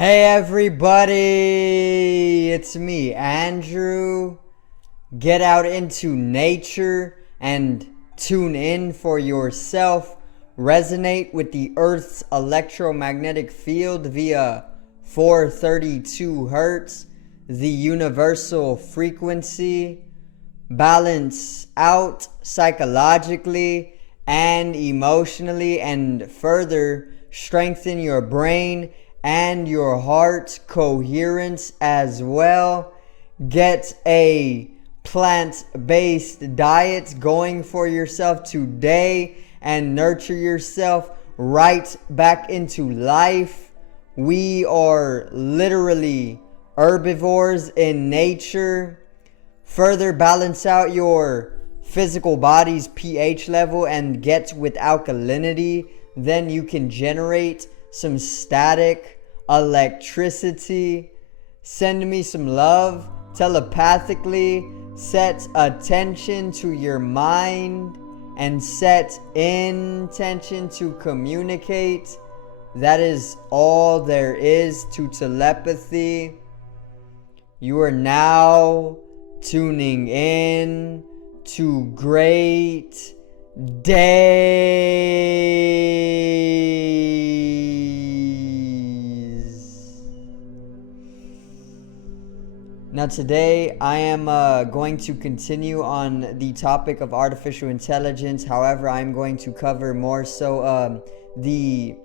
Hey everybody, it's me, Andrew. Get out into nature and tune in for yourself. Resonate with the Earth's electromagnetic field via 432 Hertz, the universal frequency. Balance out psychologically and emotionally, and further strengthen your brain and your heart coherence as well. Get a plant-based diet going for yourself today and nurture yourself right back into life. We are literally herbivores in nature. Further balance out your physical body's pH level and get with alkalinity. Then you can generate some static electricity. Send me some love telepathically. Set attention to your mind and set intention to communicate. That is all there is to telepathy. You are now tuning in to great days. Now today I am going to continue on the topic of artificial intelligence. However, I'm going to cover more so the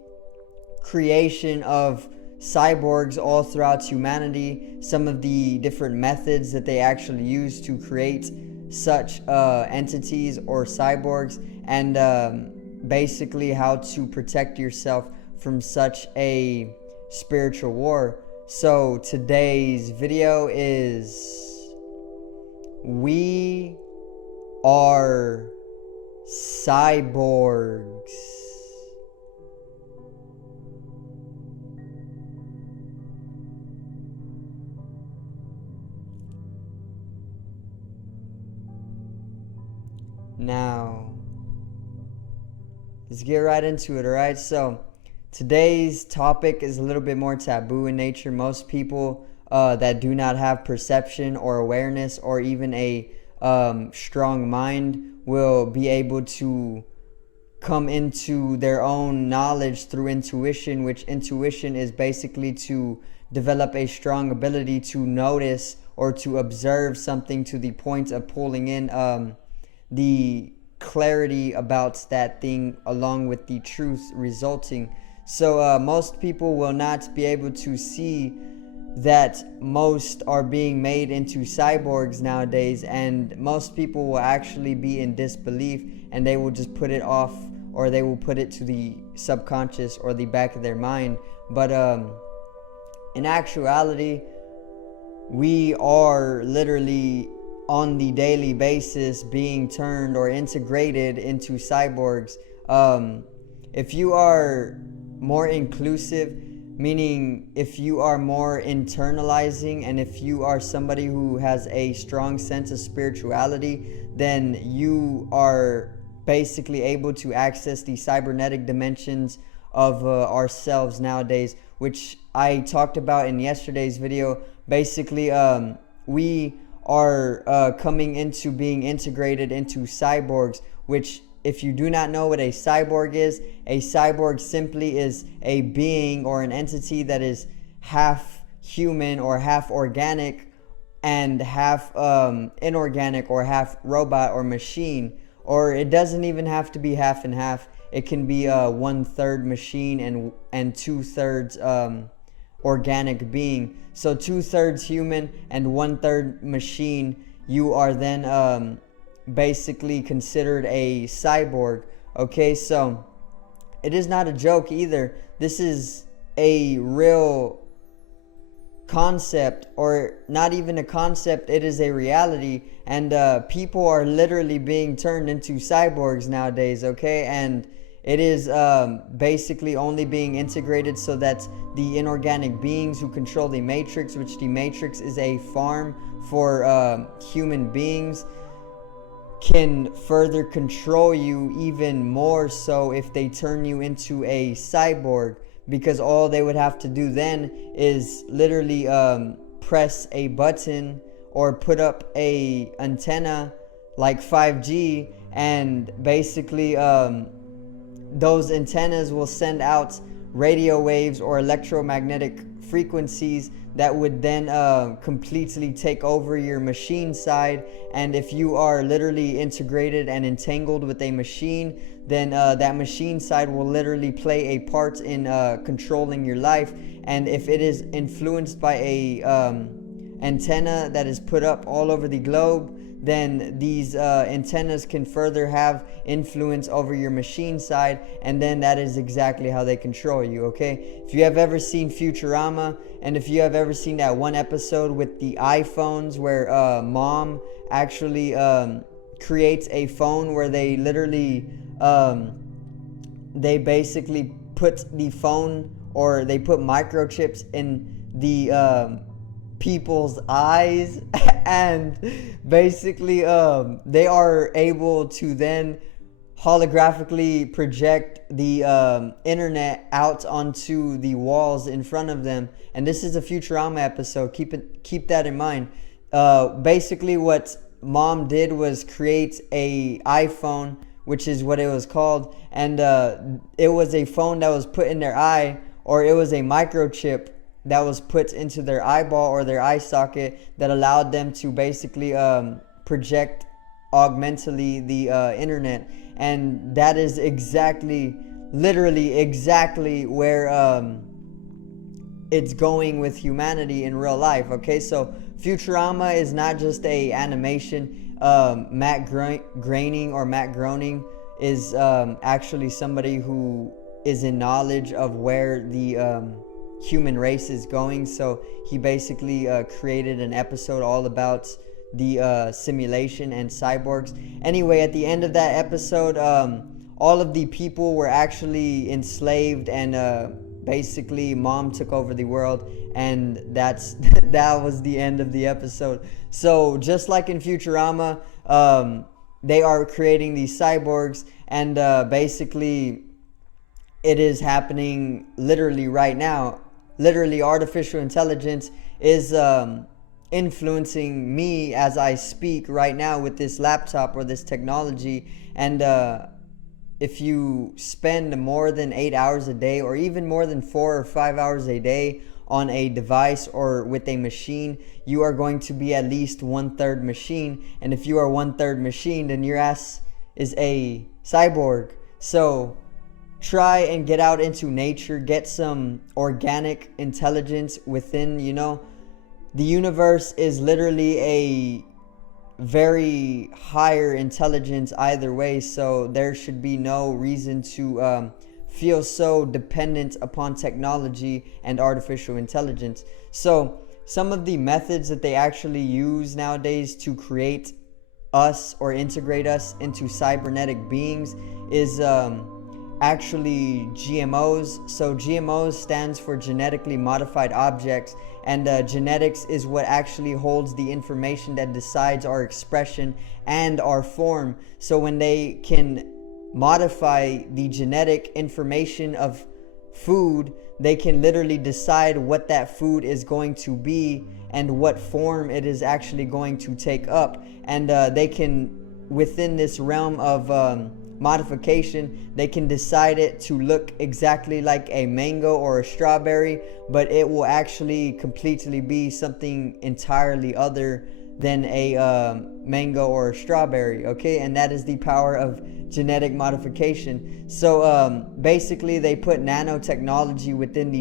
creation of cyborgs all throughout humanity, some of the different methods that they actually use to create such entities or cyborgs, and basically how to protect yourself from such a spiritual war. So today's video is we are cyborgs. Now, let's get right into it, alright? So, today's topic is a little bit more taboo in nature. Most people that do not have perception or awareness or even a strong mind will be able to come into their own knowledge through intuition, which intuition is basically to develop a strong ability to notice or to observe something to the point of pulling in the clarity about that thing along with the truth resulting. So most people will not be able to see that most are being made into cyborgs nowadays, and most people will actually be in disbelief and they will just put it off, or they will put it to the subconscious or the back of their mind. But in actuality, we are literally on the daily basis being turned or integrated into cyborgs. If you are more inclusive, meaning if you are more internalizing, and if you are somebody who has a strong sense of spirituality, then you are basically able to access the cybernetic dimensions of ourselves nowadays, which I talked about in yesterday's video. Basically, we are coming into being integrated into cyborgs, which, if you do not know what a cyborg simply is a being or an entity that is half human or half organic and half inorganic or half robot or machine. Or it doesn't even have to be half and half. It can be 1/3 machine and 2/3 organic being. So 2/3 human and 1/3 machine. You are then basically considered a cyborg. Okay, so it is not a joke either. This is a real concept, or not even a concept, it is a reality. And people are literally being turned into cyborgs nowadays, okay? And it is basically only being integrated so that the inorganic beings who control the matrix, which the matrix is a farm for human beings, can further control you even more so if they turn you into a cyborg. because all they would have to do then is literally press a button or put up a antenna like 5G, and basically those antennas will send out radio waves or electromagnetic frequencies that would then completely take over your machine side. And if you are literally integrated and entangled with a machine, then that machine side will literally play a part in controlling your life. And if it is influenced by a antenna that is put up all over the globe, then these antennas can further have influence over your machine side, and then that is exactly how they control you, okay? If you have ever seen Futurama, and if you have ever seen that one episode with the iPhones where mom actually creates a phone where they literally they basically put the phone, or they put microchips in the people's eyes, and basically they are able to then holographically project the internet out onto the walls in front of them. And this is a Futurama episode. Keep that in mind. Basically what mom did was create a iPhone, which is what it was called, and it was a phone that was put in their eye, or it was a microchip that was put into their eyeball or their eye socket that allowed them to basically project augmentally the internet. And that is literally exactly where it's going with humanity in real life, okay? So Futurama is not just a animation. Matt Groening is actually somebody who is in knowledge of where the human race is going. So he basically created an episode all about the simulation and cyborgs. Anyway, at the end of that episode, all of the people were actually enslaved, and basically mom took over the world, and that was the end of the episode. So just like in Futurama, they are creating these cyborgs, and basically it is happening literally right now. Literally, artificial intelligence is influencing me as I speak right now with this laptop or this technology. And if you spend more than 8 hours a day, or even more than 4 or 5 hours a day on a device or with a machine, you are going to be at least 1/3 machine. And if you are 1/3 machine, then your ass is a cyborg. So try and get out into nature, get some organic intelligence within. The universe is literally a very higher intelligence either way, so there should be no reason to feel so dependent upon technology and artificial intelligence. So some of the methods that they actually use nowadays to create us or integrate us into cybernetic beings is actually GMOs. So GMOs stands for genetically modified objects, and genetics is what actually holds the information that decides our expression and our form. So when they can modify the genetic information of food, they can literally decide what that food is going to be and what form it is actually going to take up. And they can, within this realm of modification, they can decide it to look exactly like a mango or a strawberry, but it will actually completely be something entirely other than a mango or a strawberry, okay? And that is the power of genetic modification. So basically they put nanotechnology within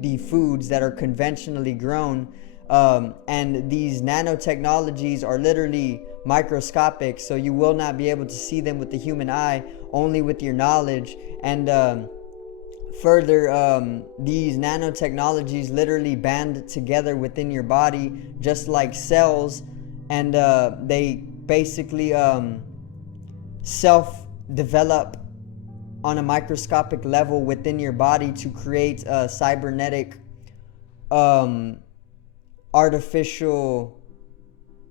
the foods that are conventionally grown, and these nanotechnologies are literally microscopic, so you will not be able to see them with the human eye, only with your knowledge. And further, these nanotechnologies literally band together within your body just like cells, and they basically self-develop on a microscopic level within your body to create cybernetic artificial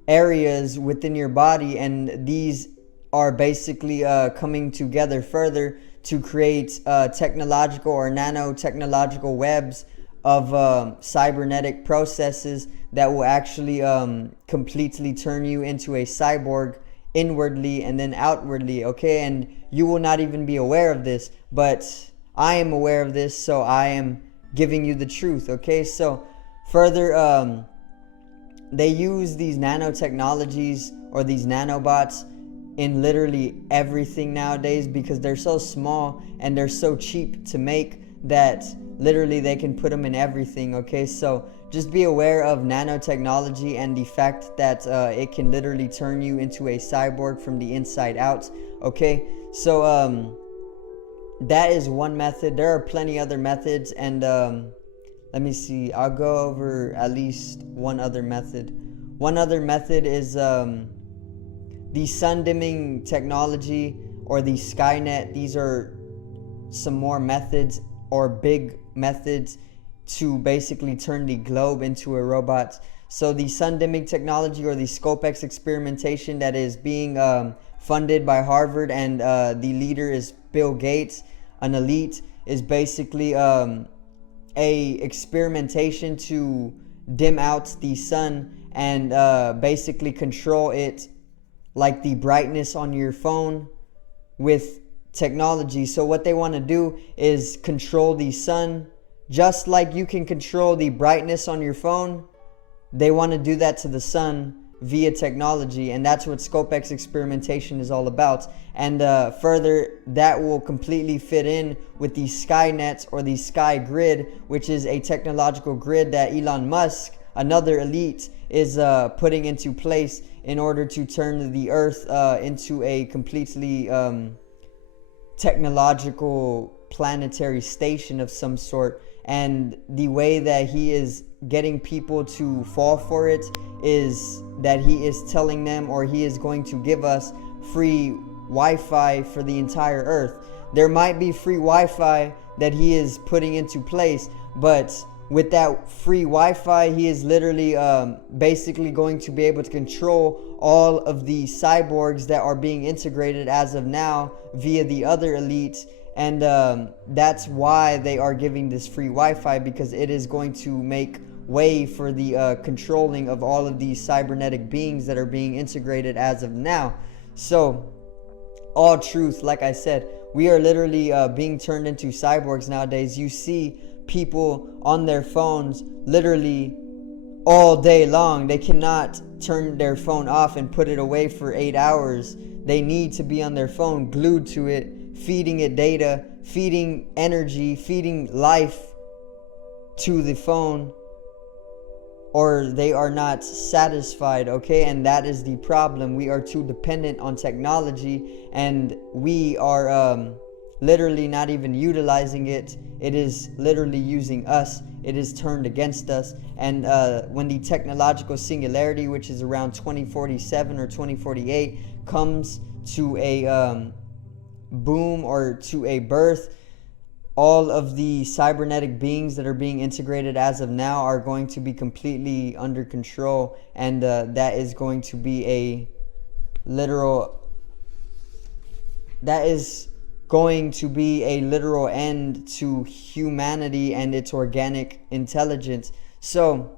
areas within your body. And these are basically coming together further to create technological or nanotechnological webs of cybernetic processes that will actually completely turn you into a cyborg inwardly and then outwardly, okay? And you will not even be aware of this, but I am aware of this, so I am giving you the truth, okay? So further, they use these nanotechnologies or these nanobots in literally everything nowadays because they're so small and they're so cheap to make that literally they can put them in everything, okay? So just be aware of nanotechnology and the fact that it can literally turn you into a cyborg from the inside out, okay? So that is one method. There are plenty other methods, and let me see, I'll go over at least one other method. One other method is the sun dimming technology or the Skynet. These are some more methods or big methods to basically turn the globe into a robot. So the sun dimming technology or the ScopeX experimentation that is being funded by Harvard, and the leader is Bill Gates, an elite, is basically a experimentation to dim out the sun and basically control it like the brightness on your phone with technology. So what they want to do is control the sun just like you can control the brightness on your phone. They want to do that to the sun via technology, and that's what ScopeX experimentation is all about. And further, that will completely fit in with the Skynet or the Sky Grid, which is a technological grid that Elon Musk, another elite, is putting into place in order to turn the Earth into a completely technological planetary station of some sort. And the way that he is getting people to fall for it is that he is telling them, or he is going to give us free Wi-Fi for the entire Earth. There might be free Wi-Fi that he is putting into place, but with that free Wi-Fi, he is literally basically going to be able to control all of the cyborgs that are being integrated as of now via the other elites. And that's why they are giving this free Wi-Fi, because it is going to make way for the controlling of all of these cybernetic beings that are being integrated as of now. So, all truth, like I said, we are literally being turned into cyborgs nowadays. You see people on their phones literally all day long. They cannot turn their phone off and put it away for 8 hours. They need to be on their phone, glued to it, feeding it data, feeding energy, feeding life to the phone, or they are not satisfied, okay? And that is the problem. We are too dependent on technology, and we are literally not even utilizing it. It is literally using us. It is turned against us. And when the technological singularity, which is around 2047 or 2048, comes to a boom or to a birth, all of the cybernetic beings that are being integrated as of now are going to be completely under control, and that is going to be a literal end to humanity and its organic intelligence. So,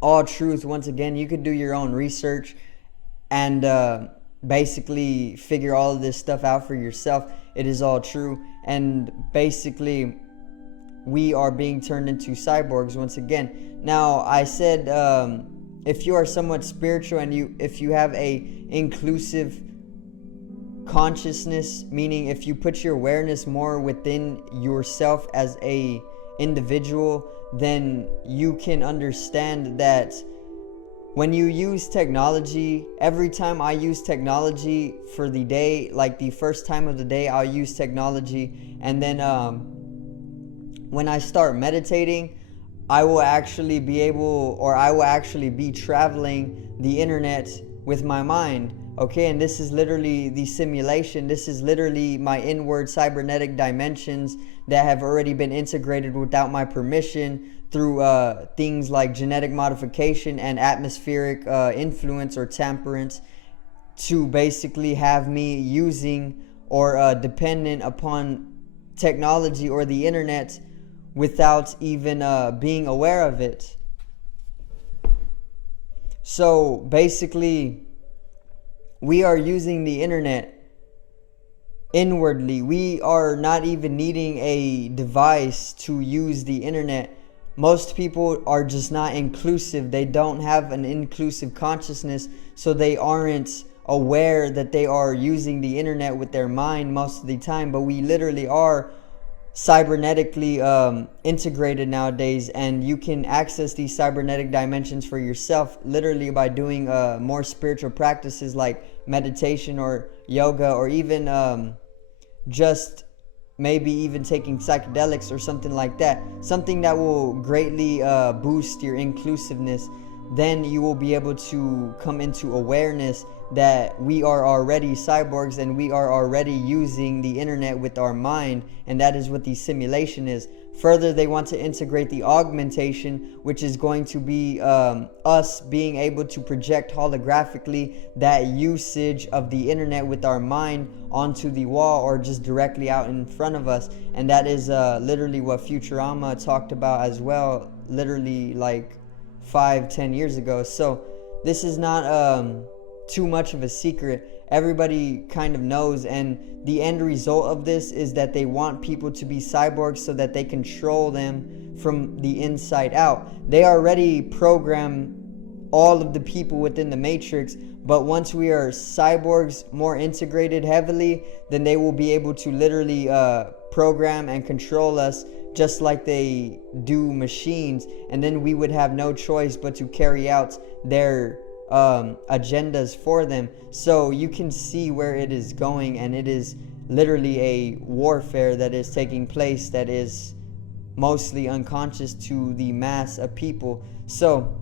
all truth, once again, you could do your own research and basically figure all of this stuff out for yourself. It is all true. And basically, we are being turned into cyborgs once again. Now, I said if you are somewhat spiritual and if you have a inclusive consciousness, meaning if you put your awareness more within yourself as a individual, then you can understand that when you use technology, every time I use technology for the day, like the first time of the day, I'll use technology. And then when I start meditating, I will actually be traveling the internet with my mind. Okay, and this is literally the simulation. This is literally my inward cybernetic dimensions that have already been integrated without my permission through things like genetic modification and atmospheric influence or temperance, to basically have me using or dependent upon technology or the internet without even being aware of it. So basically, we are using the internet inwardly. We are not even needing a device to use the internet. Most people are just not inclusive. They don't have an inclusive consciousness, so they aren't aware that they are using the internet with their mind most of the time. But we literally are cybernetically integrated nowadays, and you can access these cybernetic dimensions for yourself literally by doing more spiritual practices like meditation or yoga, or even just maybe even taking psychedelics or something like that, something that will greatly boost your inclusiveness. Then you will be able to come into awareness that we are already cyborgs and we are already using the internet with our mind, and that is what the simulation is. Further, they want to integrate the augmentation, which is going to be us being able to project holographically that usage of the internet with our mind onto the wall or just directly out in front of us. And that is literally what Futurama talked about as well, literally like 5-10 years ago. So this is not too much of a secret. Everybody kind of knows, and the end result of this is that they want people to be cyborgs so that they control them from the inside out. They already program all of the people within the matrix, but once we are cyborgs more integrated heavily, then they will be able to literally program and control us just like they do machines, and then we would have no choice but to carry out their agendas for them. So you can see where it is going, and it is literally a warfare that is taking place that is mostly unconscious to the mass of people. So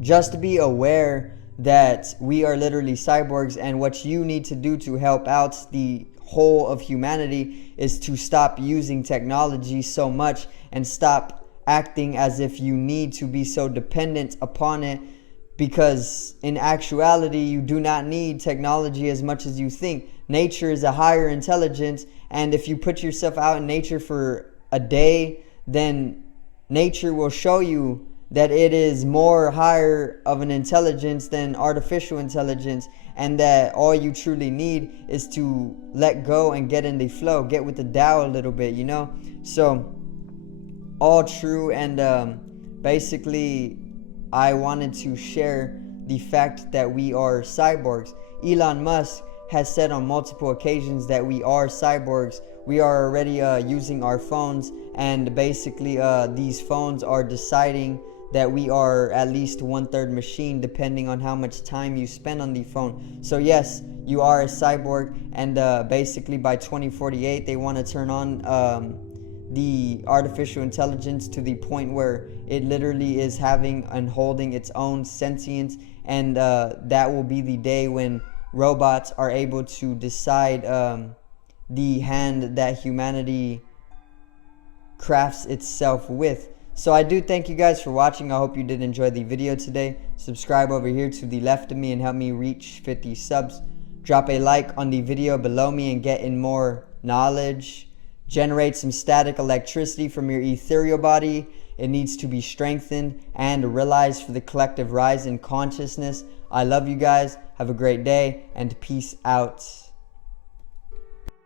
just to be aware that we are literally cyborgs, and what you need to do to help out the whole of humanity is to stop using technology so much and stop acting as if you need to be so dependent upon it, because in actuality you do not need technology as much as you think. Nature is a higher intelligence, and if you put yourself out in nature for a day, then nature will show you that it is more higher of an intelligence than artificial intelligence, and that all you truly need is to let go and get in the flow, get with the Tao a little bit, you know. So all true, and basically I wanted to share the fact that we are cyborgs. Elon Musk has said on multiple occasions that we are cyborgs. We are already using our phones, and basically these phones are deciding that we are at least 1/3 machine, depending on how much time you spend on the phone. So yes, you are a cyborg, and basically by 2048 they want to turn on the artificial intelligence to the point where it literally is having and holding its own sentience, and that will be the day when robots are able to decide the hand that humanity crafts itself with. So I do thank you guys for watching. I hope you did enjoy the video today. Subscribe over here to the left of me and help me reach 50 subs. Drop a like on the video below me and get in more knowledge. Generate some static electricity from your ethereal body. It needs to be strengthened and realized for the collective rise in consciousness. I love you guys. Have a great day, and peace out.